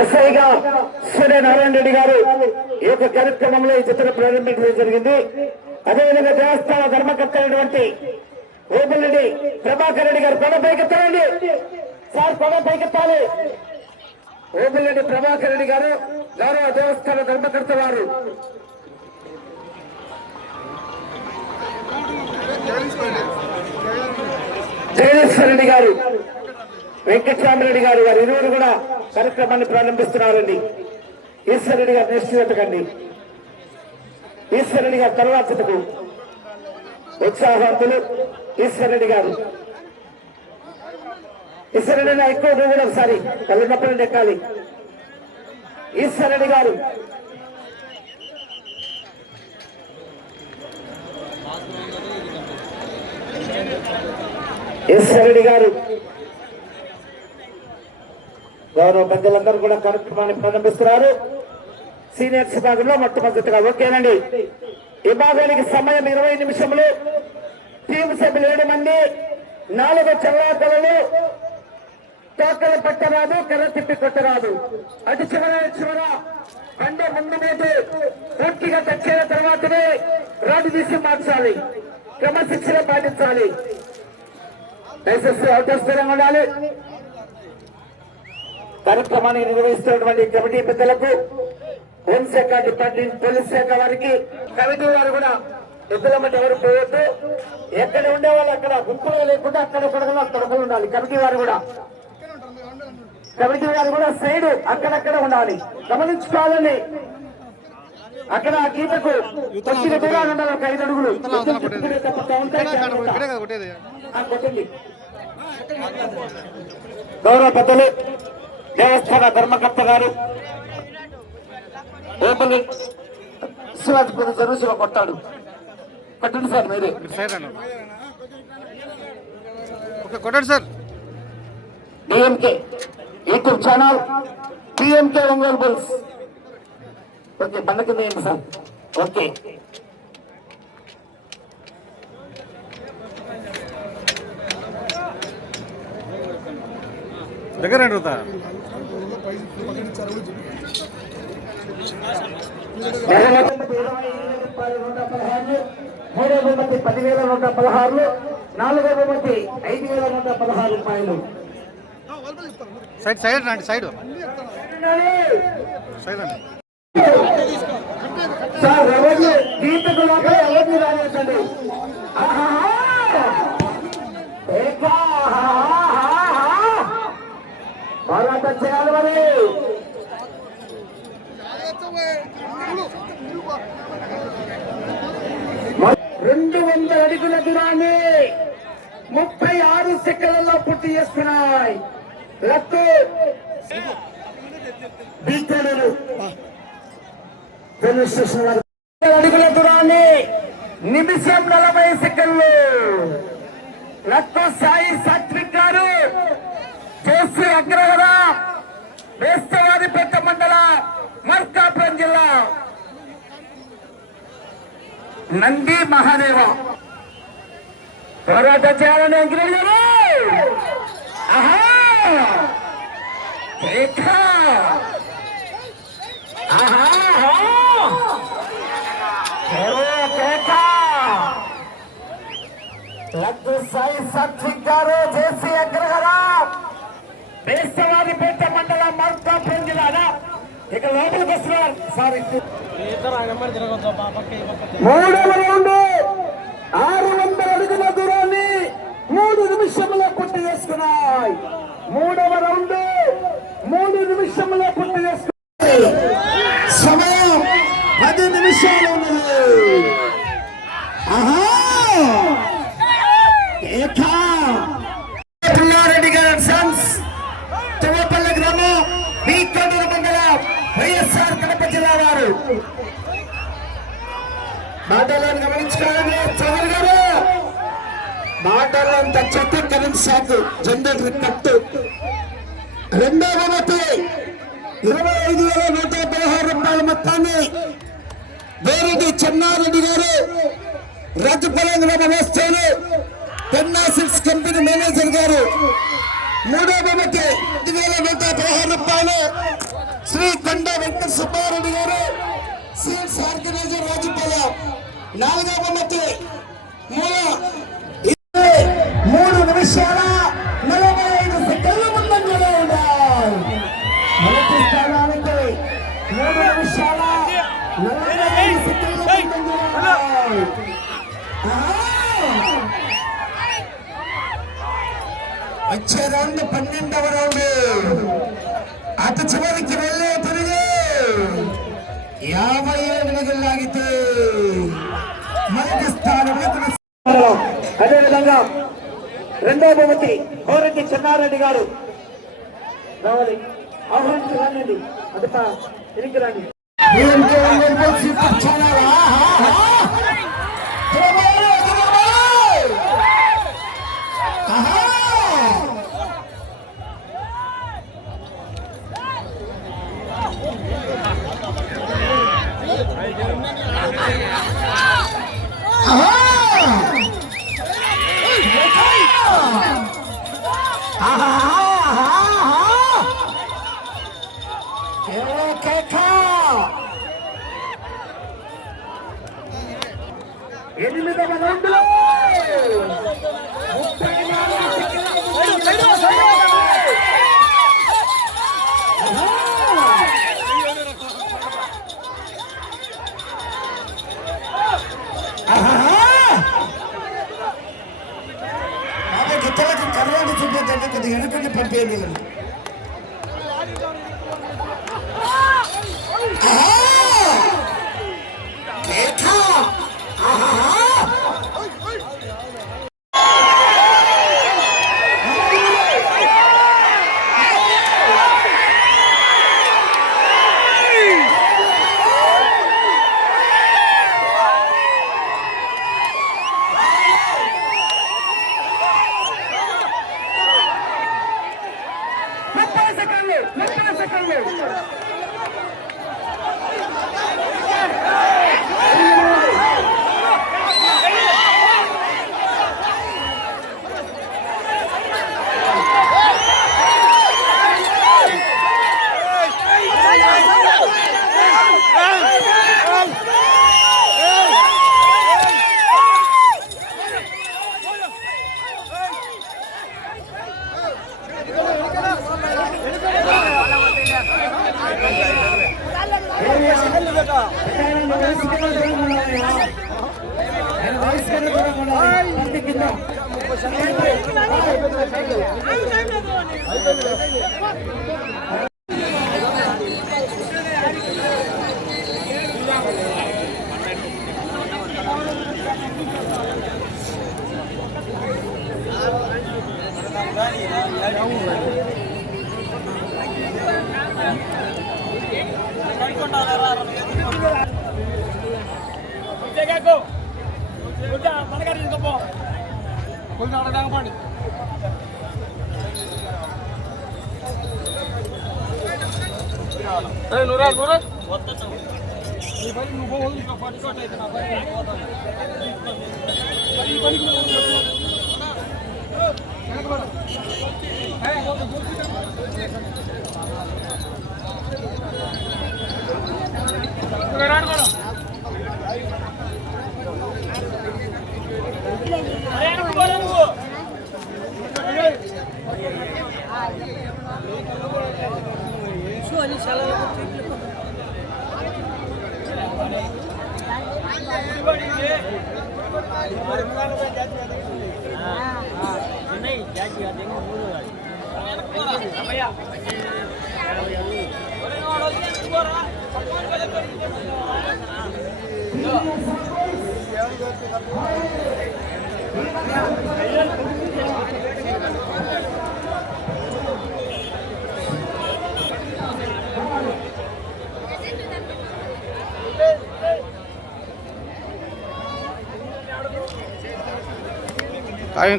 ఎస్ఐగా సూర్యనారాయణ రెడ్డి గారు ఈ యొక్క కార్యక్రమంలో ఈ చిత్రం ప్రారంభించడం జరిగింది. అదేవిధంగా దేవస్థాన ధర్మకర్త అయినటువంటి ఓబుల్రెడ్డి ప్రభాకర్ రెడ్డి గారు కొండ పైకెత్తాలండి సార్, కొండ పైకెత్తాలి. ఓబుల్రెడ్డి ప్రభాకర్ రెడ్డి గారు గౌరవ దేవస్థాన ధర్మకర్త వారు జగదీశ్వర రెడ్డి గారు వెంకటరామరెడ్డి గారు వారు ఇరువురు కూడా కార్యక్రమాన్ని ప్రారంభిస్తున్నారండి. ఈశ్వర్ రెడ్డి గారు నిశ్చితండి. ఈశ్వర్ రెడ్డి గారు తర్వాతకు ఉత్సాహవంతులు ఈశ్వర్ రెడ్డి గారు. ఈశ్వర్ రెడ్డి ఎక్కువ కూడా ఒకసారి కళ్ళున్నప్పుడు ఎక్కాలి. ఈశ్వర్ రెడ్డి గారు ఈశ్వర్ రెడ్డి గారు గౌరవ పెద్దలందరూ కూడా కార్యక్రమాన్ని ప్రారంభిస్తున్నారు. సీనియర్స్ విభాగంలో మొట్టమొదటిగా ఓకేనండి. ఈ భాగానికి సమయం 20 నిమిషములు. టీం సభ్యులు 7 మంది. 4 చల్లాకలు. తోకలు పట్టరాదు, కర్ర తిప్పి కొట్టరాదు. అటు చివర కండ ముందు మీద పూర్తిగా తెచ్చిన తర్వాతనే రాడు తీసి మార్చాలి. క్రమశిక్షణ పాటించాలి. దయచేసి అవకాశంగా ఉండాలి. కార్యక్రమాన్ని నిర్వహిస్తున్నటువంటి కమిటీ పెద్దలకు, హోంశాఖ డిపార్ట్మెంట్, పోలీస్ శాఖ వారికి, కమిటీ వారు కూడా పెద్దల మధ్య ఎవరు పోవద్దు. ఎక్కడ ఉండేవాళ్ళు అక్కడ గుంపులు లేకుండా అక్కడ ఉండాలి. కమిటీ వారు కూడా సైడ్ అక్కడక్కడ ఉండాలి. గమనించుకోవాలని అక్కడ గీతకు కొద్దిగా దూరాలు ఉండాలి. ఒక 5 అడుగులు కొట్టండి. గౌరవ పెద్దలు దేవస్థాన ధర్మకర్త గారు శివాజీ జరుశివ కొట్టాడు. కొట్టండి సార్, మీరే కొట్టండి sir. DMK YouTube channel DMK Ongole bulls. Okay, బండ కింద ఏంటి సార్? ఓకే, దగ్గర అవుతా 3వ బహుమతి 10,116, 4వ బహుమతి 5,116 రూపాయలు. సైడ్ రండి, సైడ్ రండి సార్. ఎవరిని గీతకు లోపల ఎవరిని రానివ్వండి. పోరాటం చేయాలి. మరి 200 అడుగుల దూరాన్ని 36 సెకండ్లలో పూర్తి చేస్తున్నాయి. లక్కు అడుగుల దూరాన్ని నిమిషం 40 సెకండ్లు. లక్కు సాయి సాత్విక్ గారు చేసి అగ్రహర వేస్తవారిపేట మండల మార్కాపురం జిల్లా నంది మహాదేవ పోరాటం చేయాలని అంకిరెడ్డి. లక్కు సాయి సాత్విక్ గారు చేసి అగ్రహర వేస్తవారిపేట మండల మార్కాపురం జిల్లా. ఇక లోపలికి వస్తున్నారు సార్. 3వ రౌండ్ 600 అడుగుల దూరాన్ని 3 నిమిషంలో పూర్తి చేసుకున్నాయి. 3వ రౌండ్ 3 నిమిషంలో పూర్తి చేసుకున్నాయి. సమయం 10 నిమిషాలు ఉన్నది. పుల్లారెడ్డి గారి సన్స్ తుమ్మపల్లి గ్రామం బీకొండూరు మండలం వైఎస్ఆర్ కడప జిల్లా వారు. మాటలను గమనించుకోవాలని చౌదరి గారు. మాటలంత చెత్త కరెంట్ షాక్ జనరేటర్ కట్టు. 2వ బహుమతి 25,116 రూపాయల మొత్తాన్ని వేరెడ్డి చెన్నారెడ్డి గారు రాజపాలెం గ్రామ వస్తువులు పెన్నా సిల్క్స్ కంపెనీ మేనేజర్ గారు మూడో బొమ్మకి 5,116 రూపాయలు శ్రీ కొండ వెంకట సుబ్బారెడ్డి గారు సీట్స్ ఆర్గనైజర్ రాజుపాలెం. నాలుగో బొమ్మకి 3 నిమిషాల 45 సెకండ్ల ముందంజలో ఉన్నాయి. మొదటి స్థానానికి 3 నిమిషాల 45 సెకండ్ల ముందంజలో ఉన్నాయి. వచ్చే రౌండ్ 12వ రౌండ్. అటు చివరికి వెళ్ళే తిరిగి 57 అడుగులు లాగితే మొదటి స్థానంలో. అదేవిధంగా రెండో బొమ్మకి కోరెడ్డి చెన్నారెడ్డి గారు రావాలి. ఆహ్వానించి రండి. అదట తిరిగి రండి. ఎనిమిదవ రౌండ్లో 34 గిత్తలకి కర్రాడు చూపేదంటే కొద్దిగా వెనుకని పంపేది.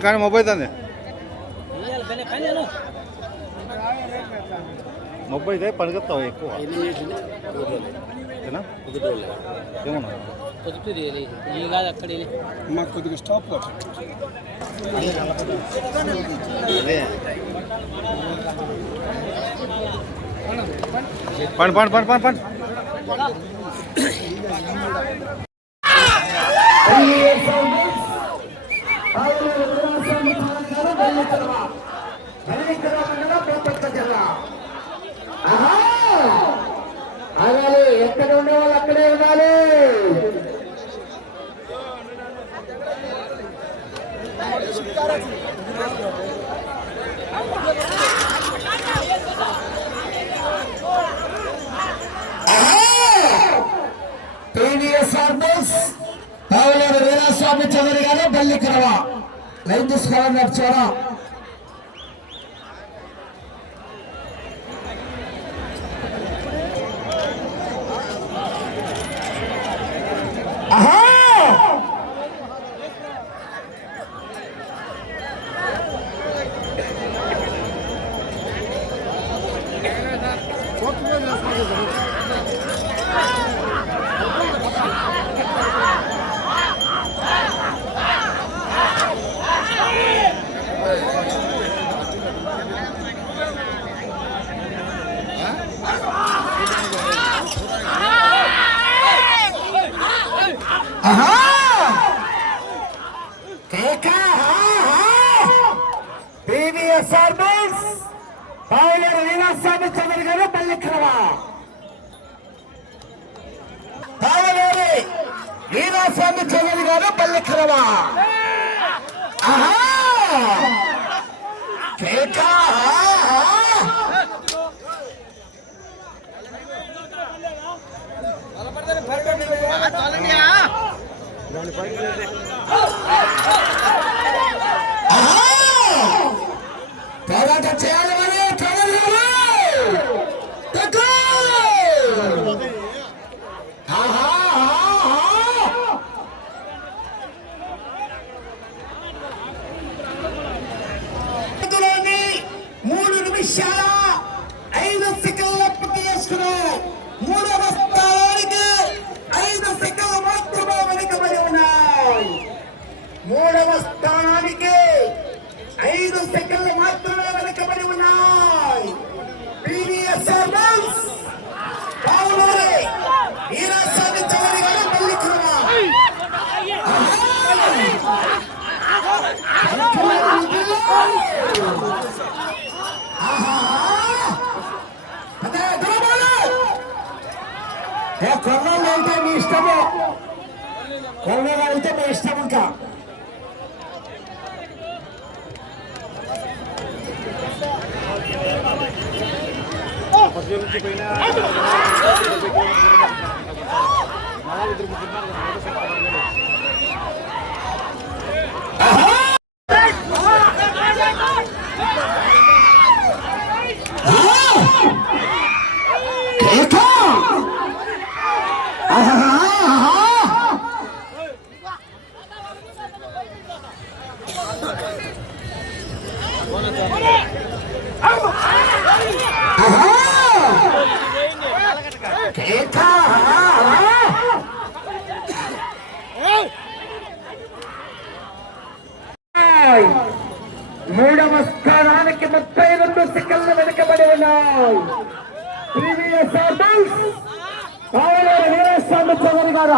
కానీ మొబైల్ తంది మొబైల్ పనికొస్తావు ఎక్కువ ఏమన్నా కాదు అక్కడ మాకు కొద్దిగా స్టాప్ అదే పండి పండి పండి పండి పండి అలాగే ఎక్కడ ఉండే వాళ్ళు అక్కడే ఉండాలి. పావులేరు వీరాస్వామి చౌదరి గారు బల్లికరవ లైన్ తీసుకోవాలని నడిచారా. పావులేరు వీరాస్వామి చౌదరి గారు బల్లికరవ. పావులేరు వీరాస్వామి చౌదరి గారు బల్లికరవ. పోరాటం చేయాలి మరి మూడవ స్థానానికి 5 సెకండ్లు మాత్రమే వెనుకబడి ఉన్నాయి. ప్రీవియస్ పావులేరు వీరాస్వామి చౌదరి గారు బల్లికరవ. కొన్నాళ్ళు అంటే మీ ఇష్టము, కొన్నాళ్ళు అయితే మీ ఇష్టం. ఇంకా మూడవ స్థానానికి 32 సెకండ్లు వెనుకబడి ఉన్నాయి. ప్రీవియస్ పావులేరు వీరాస్వామి చౌదరి గారు.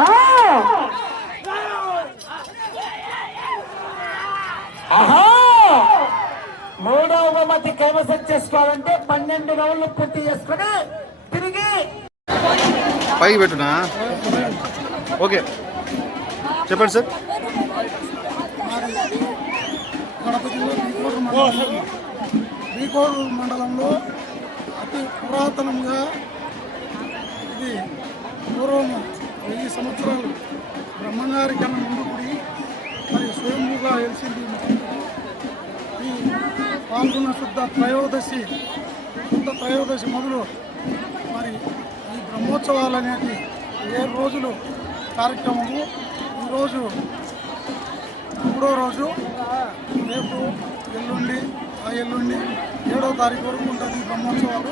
మూడవ బహుమతి కైవసం చేసుకోవాలంటే 12 రౌండ్లు పూర్తి చేసుకుని తిరిగి పైకి పెట్టునా. ఓకే చెప్పండి సార్. కడప జిల్లా బీకోడు మండలంలో అతి పురాతనంగా ఇది పూర్వం 1000 సంవత్సరాలు బ్రహ్మంగారి కన్నా ముందు గుడి మరి స్వయంభూగా వెలిసింది. ఈ పాల్గొన్న శుద్ధ త్రయోదశి మొదలు మరి ఈ బ్రహ్మోత్సవాలు అనేది 7 రోజులు కార్యక్రమము. ఈరోజు 3వ రోజు, రేపు ఎల్లుండి 7వ తారీఖు వరకు ఉంటుంది బ్రహ్మోత్సవాలు.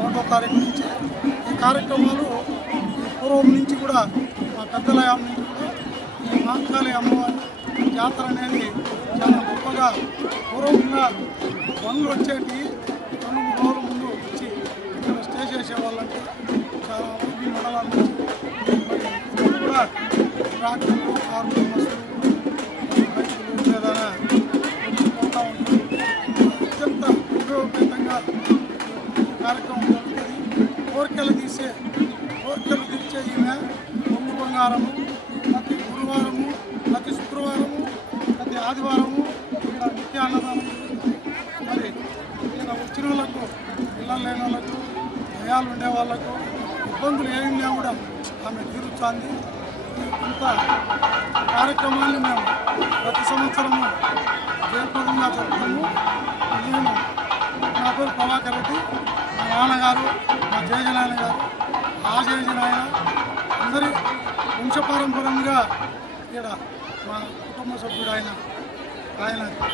1వ తారీఖు నుంచి ఈ కార్యక్రమాలు ఈ పూర్వం నుంచి కూడా మా పెద్దలయం నుంచి కూడా ఈ మహంకాళి అమ్మవారి జాతర అనేది చాలా గొప్పగా పూర్వంగా బండ్లు వచ్చేటి 2-3 ట్రాక్టర్లు, కార్లు, బస్సులు, బైకులు ఏదైనా పోతూ ఉంటుంది. అత్యంత ఉపయోగకరంగా కార్యక్రమం జరుగుతుంది. కోరికలు తీర్చే ఈమె పొంగు బంగారము ప్రతి గురువారము, ప్రతి శుక్రవారము, ప్రతి ఆదివారము ఇక్కడ నిత్య అన్నదానం. మరి ఇక్కడ వచ్చిన వాళ్ళకు, పిల్లలు లేని వాళ్ళకు, భయాలు ఉండే వాళ్ళకు, ఇబ్బందులు ఏమిన్నా కూడా ఆమె తీరుస్తుంది. ఇంత కార్యక్రమాన్ని మేము ప్రతి సంవత్సరము జయప్రదంగా జరుపుతాము. నేను నా పేరు ప్రభాకర్ రెడ్డి, మా నాన్నగారు, మా జయజనాయన గారు, ఆ జయజనాయన అందరి వంశపారంపర్యంగా ఇక్కడ మా కుటుంబ సభ్యుడు ఆయన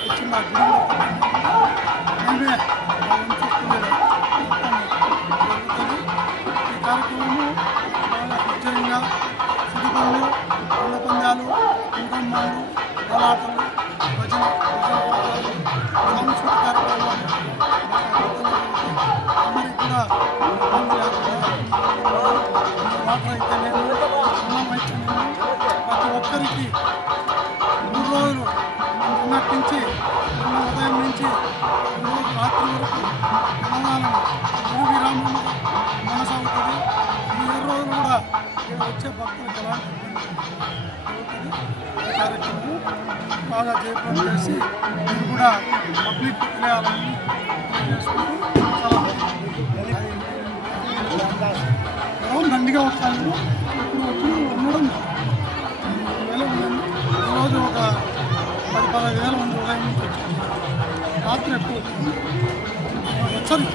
ఇచ్చిన మా గురువు మేమే మా వంశస్థులుగా మొత్తం జరుగుతుంది. ఈ కార్యక్రమము చాలా విజయంగా సిరిపళ్ళు, పండ్ల పందాలు, కుంకుమలు, కోలాటలు, భజన పాఠాలు, సాంస్కృతిక కార్యక్రమాలు అందరికీ కూడా ఇబ్బంది లేకుండా వాటర్ అయితేనేమి, అన్నం అయితేనేమి ప్రతి ఒక్కరికి 3 రోజులు నిన్నటి నుంచి, నిన్న ఉదయం నుంచి ఈరోజు రాత్రి వరకు అన్నదానం విరామంగా కొనసాగుతుంది. ఈ 7 రోజులు కూడా ఇక్కడ వచ్చే భక్తులకు ఎలాంటి ఈ కార్యక్రమం బాగా జయప్రదం చేసి నేను కూడా పబ్లిక్ తెలియాలని చేసుకుంటూ సలహా దండిగా వచ్చాను. ఇప్పుడు వచ్చి ఉండడం 5,000 ఉందండి. ఈరోజు ఒక 10-15 మంది ఉదయం నుంచి వచ్చాను. రాత్రి ఎక్కువ వచ్చారు.